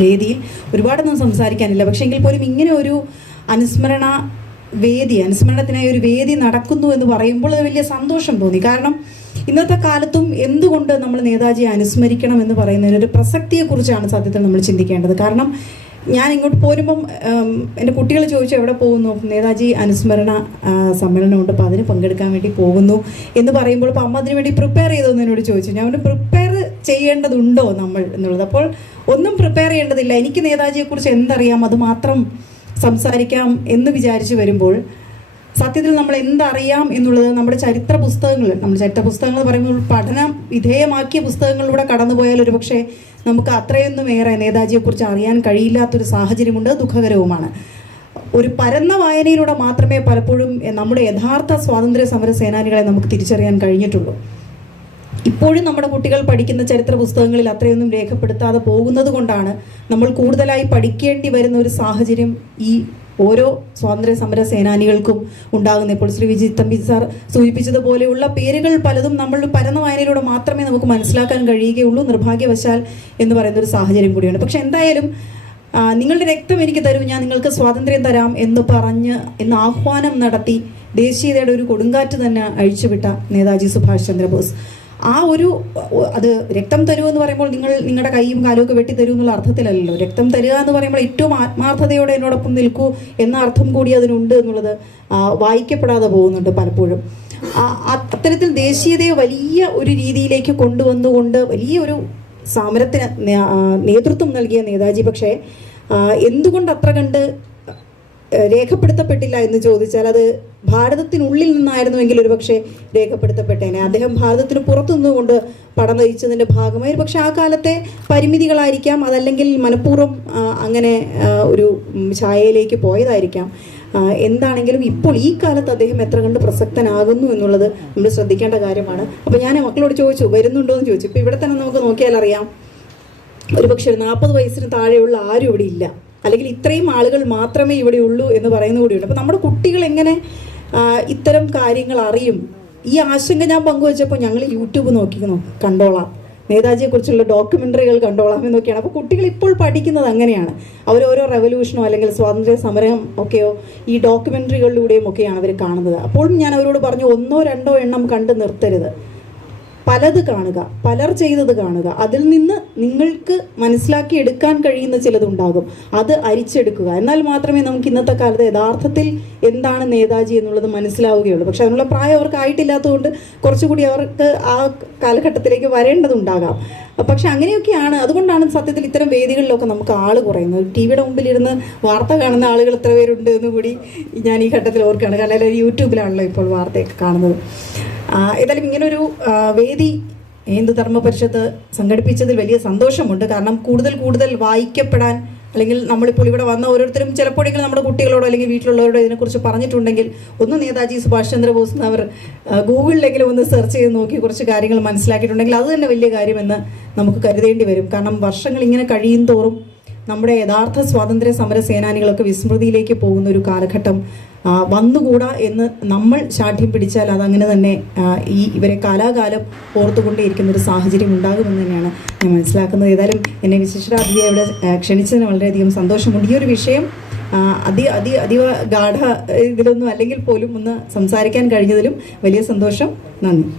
വേദിയിൽ ഒരുപാടൊന്നും സംസാരിക്കാനില്ല. പക്ഷേ എങ്കിൽ പോലും ഇങ്ങനെ ഒരു അനുസ്മരണ വേദി അനുസ്മരണത്തിനായി ഒരു വേദി നടക്കുന്നു എന്ന് പറയുമ്പോൾ വലിയ സന്തോഷം തോന്നി. കാരണം ഇന്നത്തെ കാലത്തും എന്തുകൊണ്ട് നമ്മൾ നേതാജിയെ അനുസ്മരിക്കണം എന്ന് പറയുന്നതിന് ഒരു പ്രസക്തിയെക്കുറിച്ചാണ് സത്യത്തിൽ നമ്മൾ ചിന്തിക്കേണ്ടത്. കാരണം ഞാൻ ഇങ്ങോട്ട് പോരുമ്പം എന്റെ കുട്ടികൾ ചോദിച്ചു എവിടെ പോകുന്നു? നേതാജി അനുസ്മരണ സമ്മേളനമുണ്ട്. അപ്പോൾ അതിന് പങ്കെടുക്കാൻ വേണ്ടി പോകുന്നു എന്ന് പറയുമ്പോൾ അപ്പോൾ അമ്മ അതിന് വേണ്ടി പ്രിപ്പയർ ചെയ്തോന്ന് എന്നോട് ചോദിച്ചു. ഞാൻ പ്രിപ്പയർ ചെയ്യേണ്ടതുണ്ടോ നമ്മൾ എന്നുള്ളത്? അപ്പോൾ ഒന്നും പ്രിപ്പയർ ചെയ്യേണ്ടതില്ല. എനിക്ക് നേതാജിയെക്കുറിച്ച് എന്തറിയാം? അത് മാത്രം സംസാരിക്കാം എന്ന് വിചാരിച്ചു വരുമ്പോൾ സത്യത്തിൽ നമ്മൾ എന്തറിയാം എന്നുള്ളത് നമ്മുടെ ചരിത്ര പുസ്തകങ്ങൾ നമ്മുടെ ചരിത്ര പുസ്തകങ്ങൾ പറയുമ്പോൾ പഠനം വിധേയമാക്കിയ പുസ്തകങ്ങളിലൂടെ കടന്നുപോയാൽ ഒരുപക്ഷെ നമുക്ക് അത്രയൊന്നും ഏറെ നേതാജിയെക്കുറിച്ച് അറിയാൻ കഴിയില്ലാത്തൊരു സാഹചര്യമുണ്ട്. ദുഃഖകരവുമാണ്. ഒരു പരന്ന വായനയിലൂടെ മാത്രമേ പലപ്പോഴും നമ്മുടെ യഥാർത്ഥ സ്വാതന്ത്ര്യ സമര സേനാനികളെ നമുക്ക് തിരിച്ചറിയാൻ കഴിഞ്ഞിട്ടുള്ളൂ. ഇപ്പോഴും നമ്മുടെ കുട്ടികൾ പഠിക്കുന്ന ചരിത്ര പുസ്തകങ്ങളിൽ അത്രയൊന്നും രേഖപ്പെടുത്താതെ പോകുന്നത് കൊണ്ടാണ് നമ്മൾ കൂടുതലായി പഠിക്കേണ്ടി വരുന്ന ഒരു സാഹചര്യം ഈ ഓരോ സ്വാതന്ത്ര്യ സമര സേനാനികൾക്കും ഉണ്ടാകുന്ന ഇപ്പോൾ ശ്രീ വിജിത് തമ്പി സാർ സൂചിപ്പിച്ചതുപോലെയുള്ള പേരുകൾ പലതും നമ്മൾ പരന്ന വായനയിലൂടെ മാത്രമേ നമുക്ക് മനസ്സിലാക്കാൻ കഴിയുകയുള്ളൂ നിർഭാഗ്യവശാൽ എന്ന് പറയുന്ന ഒരു സാഹചര്യം കൂടിയാണ്. പക്ഷെ എന്തായാലും നിങ്ങളുടെ രക്തം എനിക്ക് തരും ഞാൻ നിങ്ങൾക്ക് സ്വാതന്ത്ര്യം തരാം എന്ന് പറഞ്ഞ് എന്ന് ആഹ്വാനം നടത്തി ദേശീയതയുടെ ഒരു കൊടുങ്കാറ്റ് തന്നെ അഴിച്ചുവിട്ട നേതാജി സുഭാഷ് ചന്ദ്രബോസ്. ആ ഒരു അത് രക്തം തരൂ എന്ന് പറയുമ്പോൾ നിങ്ങൾ നിങ്ങളുടെ കൈയും കാലും ഒക്കെ വെട്ടി തരൂ എന്നുള്ള അർത്ഥത്തിലല്ലല്ലോ. രക്തം തരിക എന്ന് പറയുമ്പോൾ ഏറ്റവും ആത്മാർത്ഥതയോടെ എന്നോടൊപ്പം നിൽക്കൂ എന്ന അർത്ഥം കൂടി അതിനുണ്ട് എന്നുള്ളത് വായിക്കപ്പെടാതെ പോകുന്നുണ്ട് പലപ്പോഴും. അത്തരത്തിൽ ദേശീയതയെ വലിയ ഒരു രീതിയിലേക്ക് കൊണ്ടുവന്നുകൊണ്ട് വലിയൊരു സമരത്തിന് നേ- നേതൃത്വം നൽകിയ നേതാജി പക്ഷേ എന്തുകൊണ്ട് അത്ര കണ്ട് രേഖപ്പെടുത്തപ്പെട്ടില്ല എന്ന് ചോദിച്ചാൽ അത് ഭാരതത്തിനുള്ളിൽ നിന്നായിരുന്നുവെങ്കിൽ ഒരു പക്ഷേ രേഖപ്പെടുത്തപ്പെട്ടേനെ. അദ്ദേഹം ഭാരതത്തിന് പുറത്തു നിന്നുകൊണ്ട് പടം നയിച്ചതിന്റെ ഭാഗമായി. പക്ഷെ ആ കാലത്തെ പരിമിതികളായിരിക്കാം. അതല്ലെങ്കിൽ മനഃപൂർവം അങ്ങനെ ഒരു ഛായയിലേക്ക് പോയതായിരിക്കാം. എന്താണെങ്കിലും ഇപ്പോൾ ഈ കാലത്ത് അദ്ദേഹം എത്ര കണ്ട് പ്രസക്തനാകുന്നു എന്നുള്ളത് നമ്മൾ ശ്രദ്ധിക്കേണ്ട കാര്യമാണ്. അപ്പോൾ ഞാൻ മക്കളോട് ചോദിച്ചു വരുന്നുണ്ടോ? എന്ന് ചോദിച്ചു. ഇപ്പോൾ ഇവിടെ തന്നെ നമുക്ക് നോക്കിയാൽ അറിയാം ഒരു പക്ഷേ ഒരു നാൽപ്പത് വയസ്സിന് താഴെയുള്ള ആരും ഇവിടെ ഇല്ല. അല്ലെങ്കിൽ ഇത്രയും ആളുകൾ മാത്രമേ ഇവിടെ ഉള്ളൂ എന്ന് പറയുന്ന കൂടിയുണ്ട്. അപ്പോൾ നമ്മുടെ കുട്ടികൾ എങ്ങനെ ഇത്തരം കാര്യങ്ങൾ അറിയും? ഈ ആശങ്ക ഞാൻ പങ്കുവച്ചപ്പോൾ ഞങ്ങൾ യൂട്യൂബ് നോക്കി നോ- കണ്ടോളാം. നേതാജിയെ കുറിച്ചുള്ള ഡോക്യുമെന്ററികൾ കണ്ടോളാം എന്നൊക്കെയാണ്. അപ്പോൾ കുട്ടികൾ ഇപ്പോൾ പഠിക്കുന്നത് അങ്ങനെയാണ്. അവർ ഓരോ റെവല്യൂഷനോ അല്ലെങ്കിൽ സ്വാതന്ത്ര്യ സമരം ഒക്കെയോ ഈ ഡോക്യുമെന്ററികളിലൂടെയും ഒക്കെയാണ് അവർ കാണുന്നത്. അപ്പോഴും ഞാൻ അവരോട് പറഞ്ഞു ഒന്നോ രണ്ടോ എണ്ണം കണ്ട് നിർത്തരുത്. പലത് കാണുക പലർ ചെയ്തത് കാണുക. അതിൽ നിന്ന് നിങ്ങൾക്ക് മനസ്സിലാക്കി എടുക്കാൻ കഴിയുന്ന ചിലതുണ്ടാകും അത് അരിച്ചെടുക്കുക. എന്നാൽ മാത്രമേ നമുക്ക് ഇന്നത്തെ കാലത്ത് യഥാർത്ഥത്തിൽ എന്താണ് നേതാജി എന്നുള്ളത് മനസ്സിലാവുകയുള്ളൂ. പക്ഷെ അതിനുള്ള പ്രായം അവർക്ക് ആയിട്ടില്ലാത്തതുകൊണ്ട് കുറച്ചുകൂടി അവർക്ക് ആ കാലഘട്ടത്തിലേക്ക് വരേണ്ടതുണ്ടാകാം. പക്ഷെ അങ്ങനെയൊക്കെയാണ്. അതുകൊണ്ടാണ് സത്യത്തിൽ ഇത്തരം വേദികളിലൊക്കെ നമുക്ക് ആൾ കുറയുന്നത്. ടി വിയുടെ മുമ്പിലിരുന്ന് വാർത്ത കാണുന്ന ആളുകൾ എത്ര പേരുണ്ട് എന്ന് കൂടി ഞാൻ ഈ ഘട്ടത്തിൽ ഓർക്കുകയാണ്. കാരണം എല്ലാവരും യൂട്യൂബിലാണല്ലോ ഇപ്പോൾ വാർത്തയൊക്കെ കാണുന്നത്. ഏതായാലും ഇങ്ങനൊരു വേദി ഹിന്ദു ധർമ്മ പരിഷത്ത് സംഘടിപ്പിച്ചതിൽ വലിയ സന്തോഷമുണ്ട്. കാരണം കൂടുതൽ കൂടുതൽ വായിക്കപ്പെടാൻ അല്ലെങ്കിൽ നമ്മളിപ്പോൾ ഇവിടെ വന്ന ഓരോരുത്തരും ചിലപ്പോഴെങ്കിലും നമ്മുടെ കുട്ടികളോടോ അല്ലെങ്കിൽ വീട്ടിലുള്ളവരോടോ ഇതിനെക്കുറിച്ച് പറഞ്ഞിട്ടുണ്ടെങ്കിൽ ഒന്ന് നേതാജി സുഭാഷ് ചന്ദ്രബോസ് അവർ ഗൂഗിളിലെങ്കിലും ഒന്ന് സെർച്ച് ചെയ്ത് നോക്കി കുറച്ച് കാര്യങ്ങൾ മനസ്സിലാക്കിയിട്ടുണ്ടെങ്കിൽ അത് തന്നെ വലിയ കാര്യമെന്ന് നമുക്ക് കരുതേണ്ടി വരും. കാരണം വർഷങ്ങൾ ഇങ്ങനെ കഴിയും തോറും നമ്മുടെ യഥാർത്ഥ സ്വാതന്ത്ര്യ സമര സേനാനികളൊക്കെ വിസ്മൃതിയിലേക്ക് പോകുന്ന ഒരു കാലഘട്ടം വന്നുകൂടാ എന്ന് നമ്മൾ ശാഠ്യം പിടിച്ചാൽ അതങ്ങനെ തന്നെ ഈ ഇവരെ കാലാകാലം ഓർത്തുകൊണ്ടേയിരിക്കുന്ന ഒരു സാഹചര്യം ഉണ്ടാകുമെന്ന് തന്നെയാണ് ഞാൻ മനസ്സിലാക്കുന്നത്. ഏതായാലും എന്നെ വിശിഷ്ടാതിഥിയെ ഇവിടെ ക്ഷണിച്ചതിന് വളരെയധികം സന്തോഷമുണ്ട്. ഈ ഒരു വിഷയം അതി അതി അതീവ ഗാഠ ഇതിലൊന്നും അല്ലെങ്കിൽ പോലും ഒന്ന് സംസാരിക്കാൻ കഴിഞ്ഞതിലും വലിയ സന്തോഷം. നന്ദി.